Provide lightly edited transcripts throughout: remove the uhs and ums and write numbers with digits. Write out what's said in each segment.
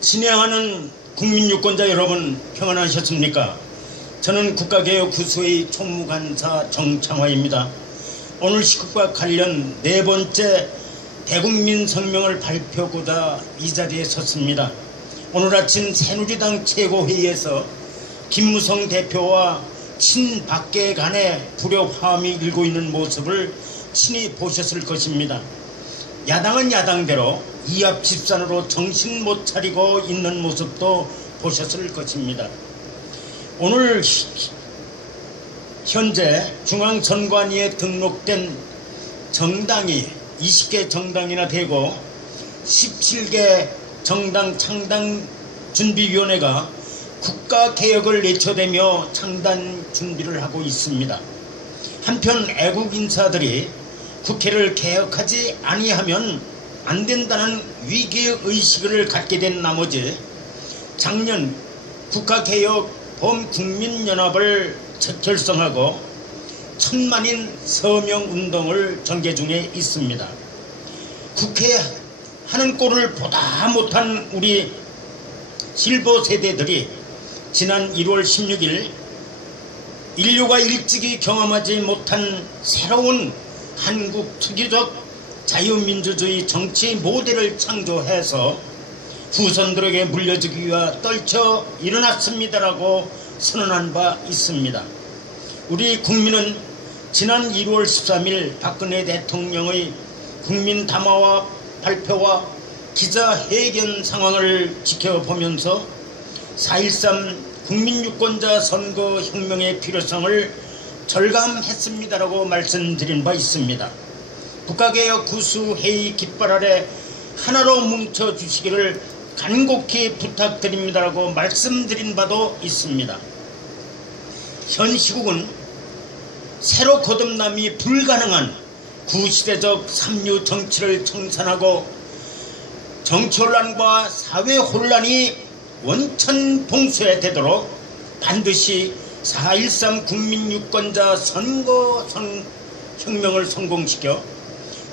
진행하는 국민유권자 여러분 평안하셨습니까? 저는 국가개혁구수의 총무간사 정창화입니다. 오늘 시국과 관련 네 번째 대국민 성명을 발표하고자 이 자리에 섰습니다. 오늘 아침 새누리당 최고회의에서 김무성 대표와 친박계 간의 불협화음이 일고 있는 모습을 친히 보셨을 것입니다. 야당은 야당대로 이합집산으로 정신 못 차리고 있는 모습도 보셨을 것입니다. 오늘 현재 중앙선관위에 등록된 정당이 20개 정당이나 되고 17개 정당 창당준비위원회가 국가개혁을 내쳐대며 창단 준비를 하고 있습니다. 한편 애국 인사들이 국회를 개혁하지 아니하면 안 된다는 위기의식을 갖게 된 나머지 작년 국가개혁 범국민연합을 결성하고 천만인 서명운동을 전개 중에 있습니다. 국회 하는 꼴을 보다 못한 우리 실버 세대들이 지난 1월 16일 인류가 일찍이 경험하지 못한 새로운 한국 특유적 자유민주주의 정치 모델을 창조해서 후손들에게 물려주기 위해 떨쳐 일어났습니다라고 선언한 바 있습니다. 우리 국민은 지난 1월 13일 박근혜 대통령의 국민 담화와 발표와 기자회견 상황을 지켜보면서 4.13 국민유권자 선거혁명의 필요성을 절감했습니다라고 말씀드린 바 있습니다. 국가개혁 구수회의 깃발 아래 하나로 뭉쳐주시기를 간곡히 부탁드립니다라고 말씀드린 바도 있습니다. 현 시국은 새로 거듭남이 불가능한 구시대적 삼류 정치를 청산하고 정치혼란과 사회혼란이 원천봉쇄되도록 반드시 4.13 국민유권자 선거혁명을 성공시켜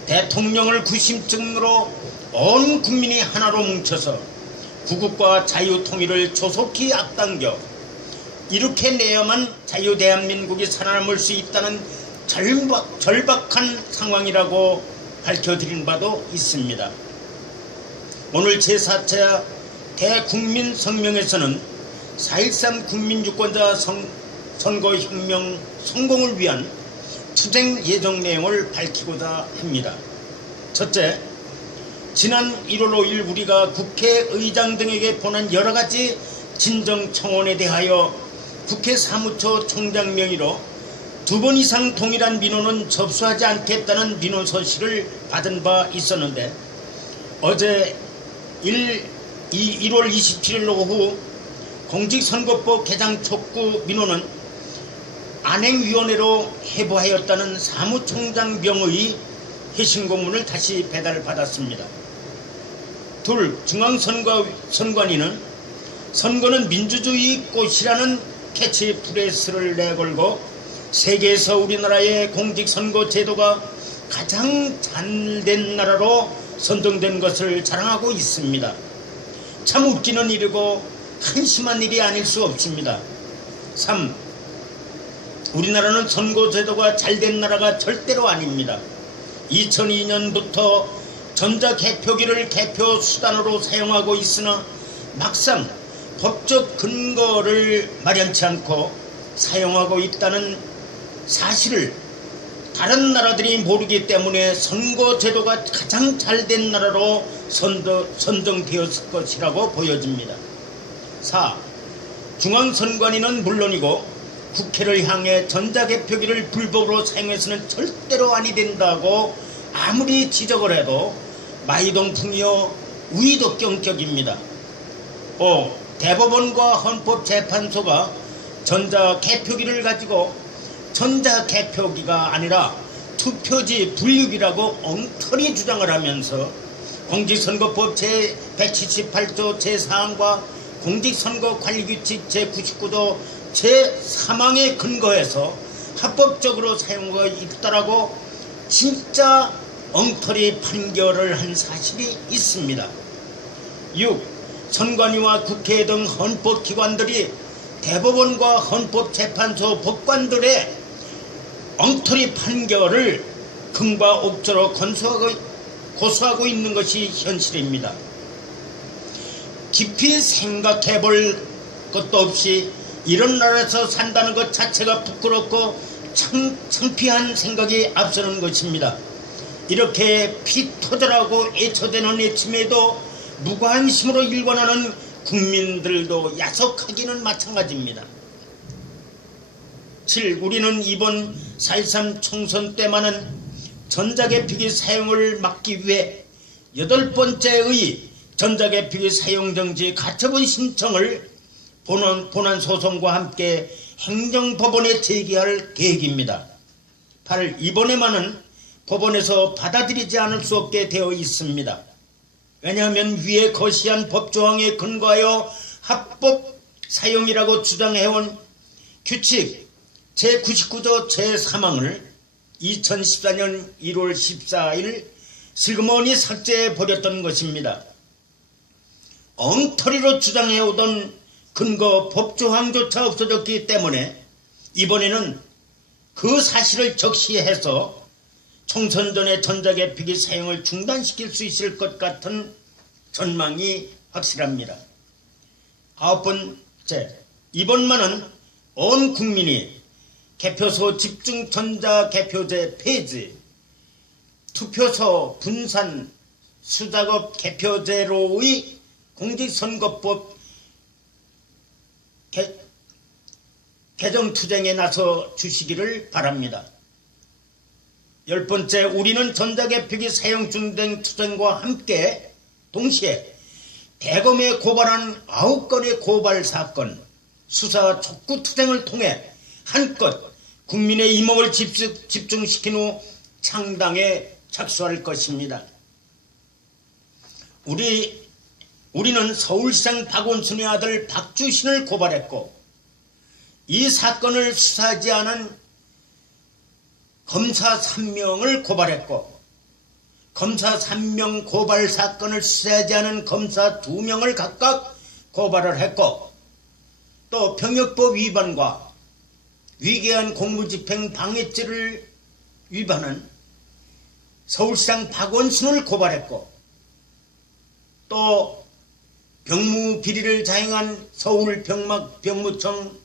대통령을 구심증으로 온 국민이 하나로 뭉쳐서 구국과 자유통일을 조속히 앞당겨 이렇게내야만 자유대한민국이 살아남을 수 있다는 절박한 상황이라고 밝혀드린 바도 있습니다. 오늘 제4차 대국민성명에서는 4.13 국민유권자 선거혁명 성공을 위한 투쟁 예정 내용을 밝히고자 합니다. 첫째, 지난 1월 5일 우리가 국회의장 등에게 보낸 여러가지 진정청원에 대하여 국회 사무처 총장 명의로 2번 이상 동일한 민원은 접수하지 않겠다는 민원 서식을 받은 바 있었는데 어제 1월 27일 오후 공직선거법 개정 촉구 민원은 안행위원회로 해부하였다는 사무총장 명의 회신공문을 다시 배달받았습니다. 둘, 중앙선관위는 선거는 민주주의 꽃이라는 캐치프레이스를 내걸고 세계에서 우리나라의 공직선거 제도가 가장 잘된 나라로 선정된 것을 자랑하고 있습니다. 참 웃기는 일이고 한심한 일이 아닐 수 없습니다. 3. 우리나라는 선거제도가 잘된 나라가 절대로 아닙니다. 2002년부터 전자개표기를 개표 수단으로 사용하고 있으나 막상 법적 근거를 마련치 않고 사용하고 있다는 사실을 다른 나라들이 모르기 때문에 선거제도가 가장 잘된 나라로 선정되었을 것이라고 보여집니다. 4. 중앙선관위는 물론이고 국회를 향해 전자개표기를 불법으로 사용해서는 절대로 아니 된다고 아무리 지적을 해도 마이동풍이요 우이덕경격입니다. 5. 대법원과 헌법재판소가 전자개표기를 가지고 전자개표기가 아니라 투표지 분류기라고 엉터리 주장을 하면서 공직선거법 제178조 제4항과 공직선거관리규칙 제99조 제3항에 근거해서 합법적으로 사용하고 있다라고 진짜 엉터리 판결을 한 사실이 있습니다. 6. 선관위와 국회 등 헌법기관들이 대법원과 헌법재판소 법관들의 엉터리 판결을 금과 옥조로 고수하고 있는 것이 현실입니다. 깊이 생각해 볼 것도 없이 이런 나라에서 산다는 것 자체가 부끄럽고 창피한 생각이 앞서는 것입니다. 이렇게 피 터져라고 애처대는 애침에도 무관심으로 일관하는 국민들도 야속하기는 마찬가지입니다. 7. 우리는 이번 4.13 총선 때만은 전자개표기 사용을 막기 위해 8번째의 전자개표기 사용정지 가처분 신청을 본안소송과 함께 행정법원에 제기할 계획입니다. 8. 이번에만은 법원에서 받아들이지 않을 수 없게 되어 있습니다. 왜냐하면 위에 거시한 법조항에 근거하여 합법 사용이라고 주장해온 규칙 제99조 제3항을 2014년 1월 14일 슬그머니 삭제해버렸던 것입니다. 엉터리로 주장해오던 근거 법조항조차 없어졌기 때문에 이번에는 그 사실을 적시해서 총선 전에 전자개표기 사용을 중단시킬 수 있을 것 같은 전망이 확실합니다. 9번째, 이번만은 온 국민이 개표소 집중 전자개표제 폐지, 투표소 분산 수작업 개표제로의 공직선거법 개정 투쟁에 나서 주시기를 바랍니다. 10번째, 우리는 전자개표기 사용 중단 투쟁과 함께 동시에 대검에 고발한 9건의 고발 사건 수사 촉구 투쟁을 통해 한껏 국민의 이목을 집중시킨 후 창당에 착수할 것입니다. 우리는 서울시장 박원순의 아들 박주신을 고발했고 이 사건을 수사하지 않은 검사 3명을 고발했고 검사 3명 고발 사건을 수사하지 않은 검사 2명을 각각 고발을 했고 또 병역법 위반과 위계한 공무집행 방해죄를 위반한 서울시장 박원순을 고발했고 또 병무 비리를 자행한 서울 병무청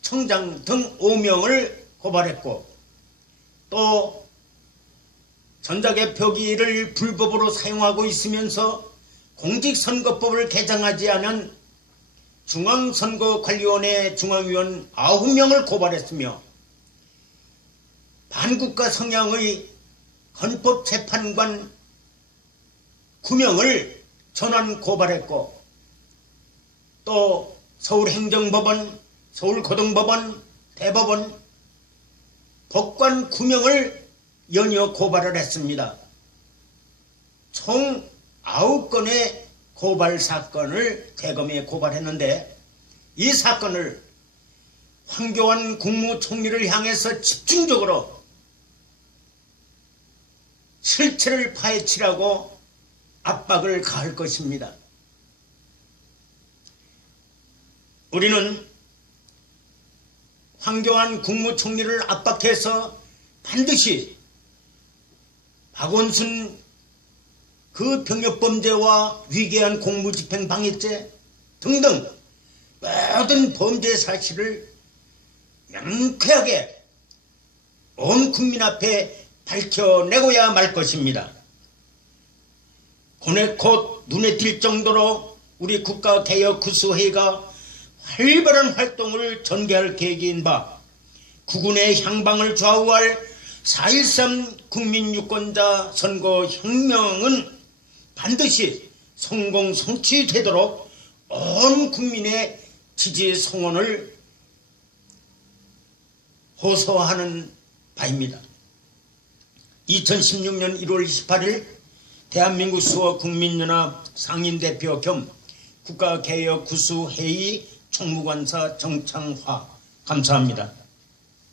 청장 등 5명을 고발했고 또 전자개표기를 불법으로 사용하고 있으면서 공직선거법을 개정하지 않은 중앙선거관리위원회 중앙위원 9명을 고발했으며 반국가 성향의 헌법재판관 9명을 전원 고발했고 또 서울행정법원, 서울고등법원, 대법원, 법관 9명을 연이어 고발을 했습니다. 총 9건의 고발 사건을 대검에 고발했는데 이 사건을 황교안 국무총리를 향해서 집중적으로 실체를 파헤치라고 압박을 가할 것입니다. 우리는 황교안 국무총리를 압박해서 반드시 박원순 그 병역범죄와 위계한 공무집행방해죄 등등 모든 범죄 사실을 명쾌하게 온 국민 앞에 밝혀내고야 말 것입니다. 곧 눈에 띌 정도로 우리 국가개혁구수회의가 활발한 활동을 전개할 계획인 바 국군의 향방을 좌우할 4.13 국민유권자 선거혁명은 반드시 성취되도록 온 국민의 지지 성원을 호소하는 바입니다. 2016년 1월 28일 대한민국 수호국민연합 상임대표 겸 국가개혁구수회의 총무관사 정창화 감사합니다.